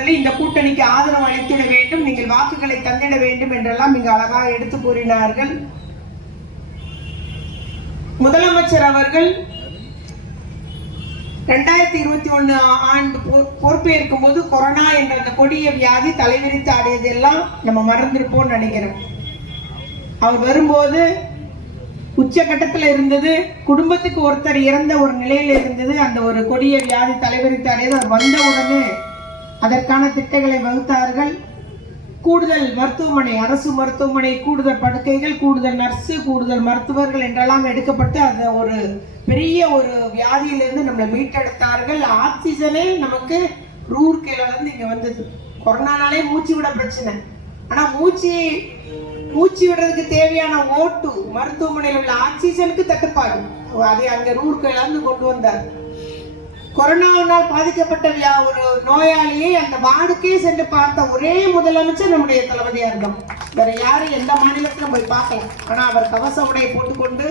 தேர்தலில் இந்த கூட்டணிக்கு ஆதரவு அளித்திட வேண்டும், நீங்கள் வாக்குகளை தந்திட வேண்டும் என்றெல்லாம் மிக அழகாக எடுத்து கூறினார்கள். முதலமைச்சர் அவர்கள் 2021 ஆண்டு பொறுப்பேற்கும் போது கொரோனா என்ற அந்த கொடிய வியாதி தலைவிரித்து ஆடியதெல்லாம் நம்ம மறந்திருப்போம் நினைக்கிறேன். அவர் வரும்போது உச்சகட்டத்தில் இருந்தது, குடும்பத்துக்கு ஒருத்தர் இறந்த ஒரு நிலையில் இருந்தது. அந்த ஒரு கொடிய வியாதி தலைவரித்து அடையது. அவர் வந்தவுடனே அதற்கான திட்டங்களை வகுத்தார்கள். கூடுதல் மருத்துவமனை, அரசு மருத்துவமனை, கூடுதல் படுக்கைகள், கூடுதல் நர்ஸு, கூடுதல் மருத்துவர்கள் என்றெல்லாம் எடுக்கப்பட்டு அந்த ஒரு பெரிய ஒரு வியாதியிலிருந்து நம்மளை மீட்டெடுத்தார்கள். ஆக்சிஜனே நமக்கு ரூர்கேலிருந்து இங்க வந்தது. கொரோனானாலே மூச்சு விட பிரச்சனை. ஆனா மூச்சு விடுறதுக்கு தேவையான ஓட்டு, மருத்துவமனையில் உள்ள ஆக்சிஜனுக்கு தட்டுப்பாடு, அதை அங்க ரூர்கேலிருந்து கொண்டு வந்தார். கொரோனாவினால் பாதிக்கப்பட்ட ஒரு நோயாளியை அந்த வார்டுக்கே சென்று பார்த்த ஒரே முதலமைச்சர் நம்முடைய தளபதியா இருந்தோம். வேற யாரும் எந்த மாநிலத்திலும் போய் பார்க்கல. ஆனா அவர் கவச உடையை போட்டுக்கொண்டு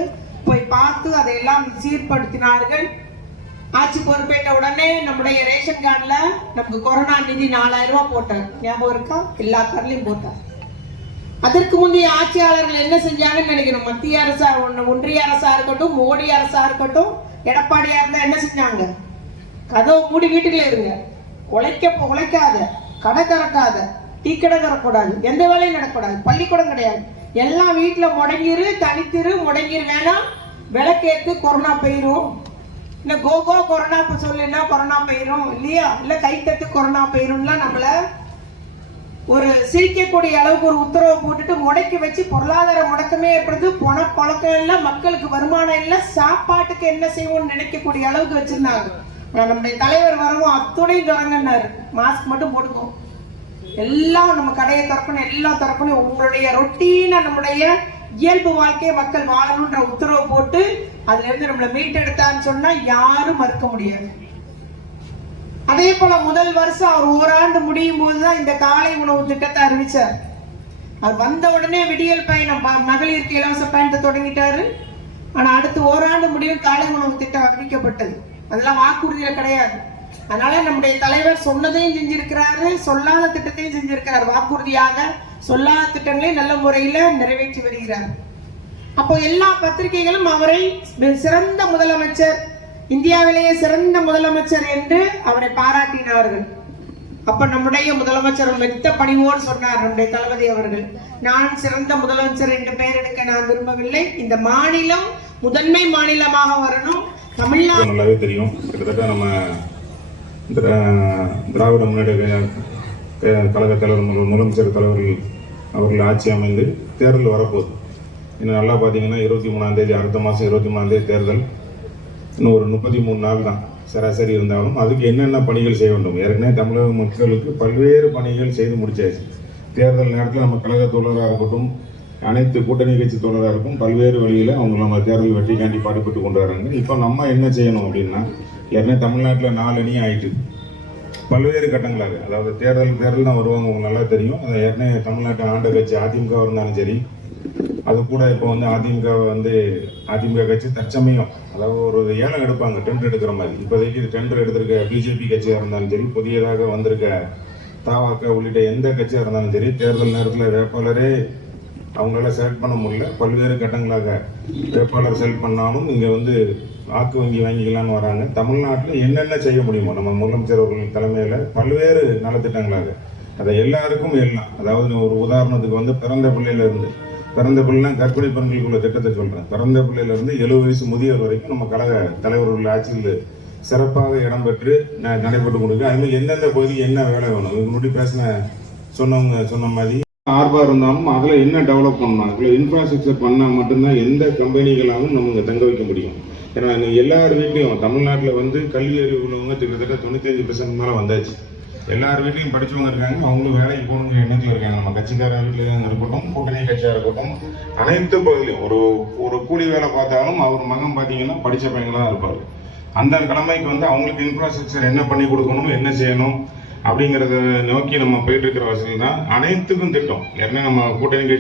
போய் பார்த்து அதையெல்லாம் சீர்படுத்தினார்கள். ஆட்சி பொறுப்பேற்ற உடனே நம்முடைய ரேஷன் கார்டுல நமக்கு கொரோனா நிதி 4000 ரூபாய் போட்டார். ஞாபகம் இருக்கா? எல்லா கார்டுலையும் போட்டார். அதற்கு முந்தைய ஆட்சியாளர்கள் என்ன செஞ்சாங்கன்னு நினைக்கிறோம். மத்திய அரசா, ஒன்றிய அரசா இருக்கட்டும், மோடி அரசா இருக்கட்டும், எடப்பாடியா இருந்தா என்ன செஞ்சாங்க? கதவு மூடி வீட்டுக்குள்ள இருங்க, உழைக்காத, கடை திறக்காத, டீ கடை திறக்கூடாது, எந்த வேலையும் நடக்கூடாது, பள்ளிக்கூடம் கிடையாது, எல்லாம் வீட்டுல முடங்கிரு, தனித்திரு, முடங்கிரு, வேணாம் விளக்கேத்து, கொரோனா போயிரும், இல்ல கோகோ கொரோனா சொல்லினா கொரோனா போயிரும் இல்லையா, இல்ல கைத்தட்டு கொரோனா போயிரும்லாம் நம்மள ஒரு சிரிக்கக்கூடிய அளவுக்கு ஒரு உத்தரவு போட்டுட்டு முடக்கி வச்சு பொருளாதார முடக்கமே ஏற்படுது. பணப்பழக்கம் இல்லை, மக்களுக்கு வருமானம் இல்லை, சாப்பாட்டுக்கு என்ன செய்வோம்னு நினைக்கக்கூடிய அளவுக்கு வச்சிருந்தாங்க. நம்முடைய தலைவர் வரவும் அத்துணையும் திறங்கன்னாரு. மாஸ்க் மட்டும் போட்டுக்கோம், எல்லாம் நம்ம கடையை திறக்கணும், எல்லாம் திறக்கணும், உங்களுடைய ரொட்டீனா நம்முடைய இயல்பு வாழ்க்கையை மக்கள் வாழணும்ன்ற உத்தரவு போட்டு அதுல இருந்து நம்மளை மீட்டெடுத்தான்னு சொன்னா யாரும் மறுக்க முடியாது. அதே போல முதல் வருஷம் அவர் ஓராண்டு முடியும் போதுதான் இந்த காலை உணவு திட்டத்தை அறிவிச்சார். அவர் வந்த உடனே விடியல் பயணம், மகளிருக்கு இலவச பயணத்தை தொடங்கிட்டாரு. ஆனா அடுத்து ஓராண்டு முடியும் காலை உணவு திட்டம் அறிவிக்கப்பட்டது. அதெல்லாம் வாக்குறுதியில கிடையாது. அதனால நம்முடைய தலைவர் சொன்னதையும் செஞ்சிருக்கிறாரு, சொல்லாத திட்டத்தையும் செஞ்சிருக்கிறார். வாக்குறுதியாக சொல்லாத திட்டங்களை நல்ல முறையில நிறைவேற்றி வருகிறார். அப்போ எல்லா பத்திரிகைகளும் அவரை சிறந்த முதலமைச்சர், இந்தியாவிலேயே சிறந்த முதலமைச்சர் என்று அவரை பாராட்டினார்கள். அப்ப நம்முடைய முதலமைச்சர் மெத்த பணிவோடு சொன்னார் நம்முடைய தளபதி அவர்கள், நான் சிறந்த முதலமைச்சர் என்று பெயர் எடுக்க நான் விரும்பவில்லை, இந்த மாநிலம் முதன்மை மாநிலமாக வரணும். தமிழ்நாடு நல்லாவே தெரியும். கிட்டத்தட்ட நம்ம திராவிட முன்னேற்ற கழக தலைவர் முதலமைச்சர் தலைவர்கள் அவர்கள் ஆட்சி அமைந்து தேர்தல் வரப்போகுது. இன்னும் நல்லா பார்த்தீங்கன்னா 23ஆம் தேதி, அடுத்த மாதம் 23ஆம் தேதி தேர்தல். இன்னும் ஒரு 33 நாள் தான் சராசரி இருந்தாலும் அதுக்கு என்னென்ன பணிகள் செய்ய வேண்டும். ஏற்கனவே தமிழக மக்களுக்கு பல்வேறு பணிகள் செய்து முடிச்சாச்சு. தேர்தல் நேரத்தில் நம்ம கழக தோழராக இருக்கட்டும், அனைத்து கூட்டணி கட்சி தோழராக இருக்கும், பல்வேறு வழியில் அவங்க நம்ம தேர்தல் வெற்றிக்காண்டி பாடுபட்டு கொண்டு வராங்க. இப்போ நம்ம என்ன செய்யணும் அப்படின்னா, ஏற்கனவே தமிழ்நாட்டில் 4 அணி ஆயிட்டு பல்வேறு கட்டங்களாக, அதாவது தேர்தல் தான் வருவாங்க, உங்களுக்கு நல்லா தெரியும். அதை ஏற்கனவே தமிழ்நாட்டில் ஆண்ட கட்சி அதிமுக இருந்தாலும் சரி, அது கூட இப்போ அதிமுக கட்சி தற்சமயம் அதாவது ஒரு ஏலம் எடுப்பாங்க, டெண்டர் எடுக்கிற மாதிரி. இப்போதைக்கு டெண்டர் எடுத்திருக்க பிஜேபி கட்சியாக இருந்தாலும் சரி, புதியதாக வந்திருக்க தாவாக்க உள்ளிட்ட எந்த கட்சியாக இருந்தாலும் சரி, தேர்தல் நேரத்தில் வேட்பாளரே அவங்களால செலக்ட் பண்ண முடியல. பல்வேறு கட்டங்களாக வேட்பாளர் செலக்ட் பண்ணாலும் இங்கே வாக்கு வங்கி வாங்கிக்கலான்னு வராங்க. தமிழ்நாட்டில் என்னென்ன செய்ய முடியுமோ நம்ம முதலமைச்சர் அவர்கள் தலைமையில் பல்வேறு நலத்திட்டங்களாக அதை எல்லாருக்கும் எல்லாம், அதாவது ஒரு உதாரணத்துக்கு பிறந்த பிள்ளைனா கர்ப்பிணி பெண்களுக்குள்ள திட்டத்தை சொல்றேன். பிறந்த பிள்ளையிலிருந்து 70 வயசு முதியவர் வரைக்கும் நம்ம கழக தலைவர்கள் ஆட்சியில் சிறப்பாக இடம்பெற்று நடைபெற்று கொடுக்கு. அது மாதிரி எந்தெந்த பகுதிக்கு என்ன வேலை வேணும், முன்னாடி சொன்ன மாதிரி ஆர்வா இருந்தாலும் அதில் என்ன டெவலப் பண்ணணும், அதுக்குள்ள இன்ஃப்ராஸ்ட்ரக்சர் பண்ணால் மட்டும்தான் எந்த கம்பெனிகளாலும் நம்ம இங்கே தங்க வைக்க முடியும். ஏன்னா எல்லார் வீட்லையும் தமிழ்நாட்டில் கல்வி அறிவு உள்ளவங்க கிட்டத்தட்ட 95% மேலே வந்தாச்சு. எல்லார் வீட்லையும் படித்தவங்க இருக்காங்க, அவங்களும் வேலைக்கு போகணுங்கிற எண்ணத்தில் இருக்காங்க. நம்ம கட்சிக்கார வீட்டில் இருக்கட்டும், கூட்டணி கட்சியாக இருக்கட்டும், அனைத்து பகுதியிலும் ஒரு கூலி வேலை பார்த்தாலும் அவர் மகன் பார்த்தீங்கன்னா படித்த பையங்களாக தான் இருப்பார். அந்த கடமைக்கு அவங்களுக்கு இன்ஃப்ராஸ்ட்ரக்சர் என்ன பண்ணி கொடுக்கணும், என்ன செய்யணும் அப்படிங்கிறத நோக்கி நம்ம போயிட்டு இருக்கிற வசதி தான் அனைத்துக்கும் திட்டம். ஏன்னா நம்ம கூட்டணி கட்சி